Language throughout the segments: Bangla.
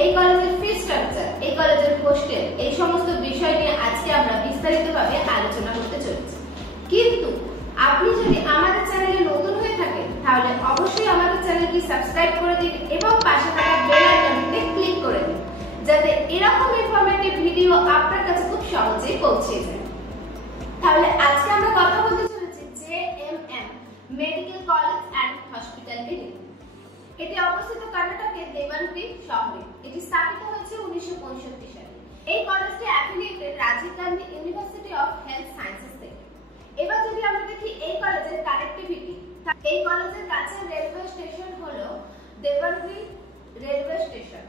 এই কলেজের ফি স্ট্রাকচার, এই কলেজের হোস্টেল, এই সমস্ত বিষয় নিয়ে আজকে আমরা বিস্তারিতভাবে আলোচনা করতে চলেছি। কিন্তু আপনি যদি আমাদের চ্যানেলে নতুন হয়ে থাকেন তাহলে অবশ্যই আমাদের চ্যানেলটি সাবস্ক্রাইব করে দিন এবং পাশে থাকা বেল আইকনটিতে ক্লিক করে দিন, যাতে এরকম ইনফরমেটিভ ভিডিও আপনার কাছে খুব সহজেই পৌঁছে যায়। তাহলে আজকে আমরা কথা বলতে চলেছি JMM medical college and hospital নিয়ে। এটি অবস্থিত কর্ণাটকের দেবানগিরি শহরে। এটি স্থাপিত হয়েছে 1965 সালে। এই কলেজটি affiliated Rajiv Gandhi university of health sciences থেকে। এবার যদি আমরা দেখি এই কলেজের কানেক্টিভিটি, এই কলেজের কাছে রেলওয়ে স্টেশন হলো দেবানগিরি রেলওয়ে স্টেশন,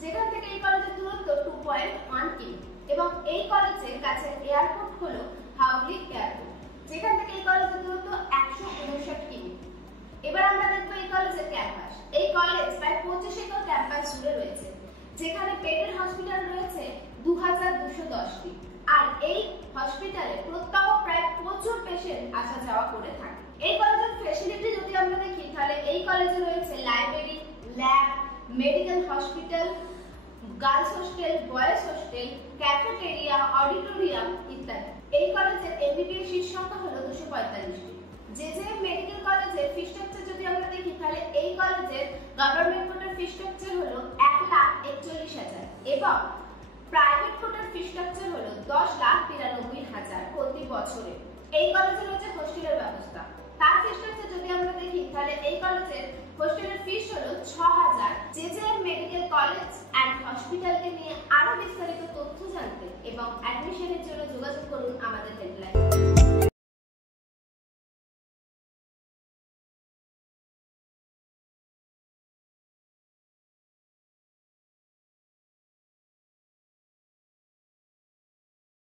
যেখান থেকে এই কলেজের দূরত্ব 2.1 কিমি, এবং এই কলেজের কাছে এয়ারপোর্ট হলো হাওড়া এয়ারপোর্ট, যেখান থেকে এই কলেজের দূরত্ব 159 কিমি। এবার আমরা দেখব এই কলেজের ক্যাম্পাস। এই কলেজ প্রায় 25 একর ক্যাম্পাস জুড়ে রয়েছে, যেখানে পেডেড হসপিটাল রয়েছে 2210টি, আর এই হসপিটালে প্রত্যহ প্রায় প্রচুর পেশেন্ট আসা যাওয়া করে থাকে। এই কলেজের ফ্যাসিলিটি যদি আমরা দেখি তাহলে এই কলেজে রয়েছে library, lab, medical hospital, girls hostel, boys hostel, cafeteria, auditorium ইত্যাদি। এই কলেজের এমবিবিএস সিট সংখ্যা হলো 245টি। JJM মেডিকেল কলেজের ফি স্ট্রাকচার যদি আমরা দেখি তাহলে এই কলেজের গভর্নমেন্ট কোটার ফি স্ট্রাকচার হলো 1,41,000 এবং প্রাইভেট কোটার ফি স্ট্রাকচার হলো 10,93,000 প্রতি বছরে। এই কলেজে রয়েছে হোস্টেলের ব্যবস্থা। তার ফি স্ট্রাকচার যদি আমরা দেখি তাহলে এই কলেজের হোস্টেলের ফিস হলো 6,000। JJM মেডিকেল কলেজ এন্ড হসপিটালকে নিয়ে আরো বিস্তারিত তথ্য জানতে এবং অ্যাডমিশনের জন্য যোগাযোগ করুন আমাদের হেল্পলাইন।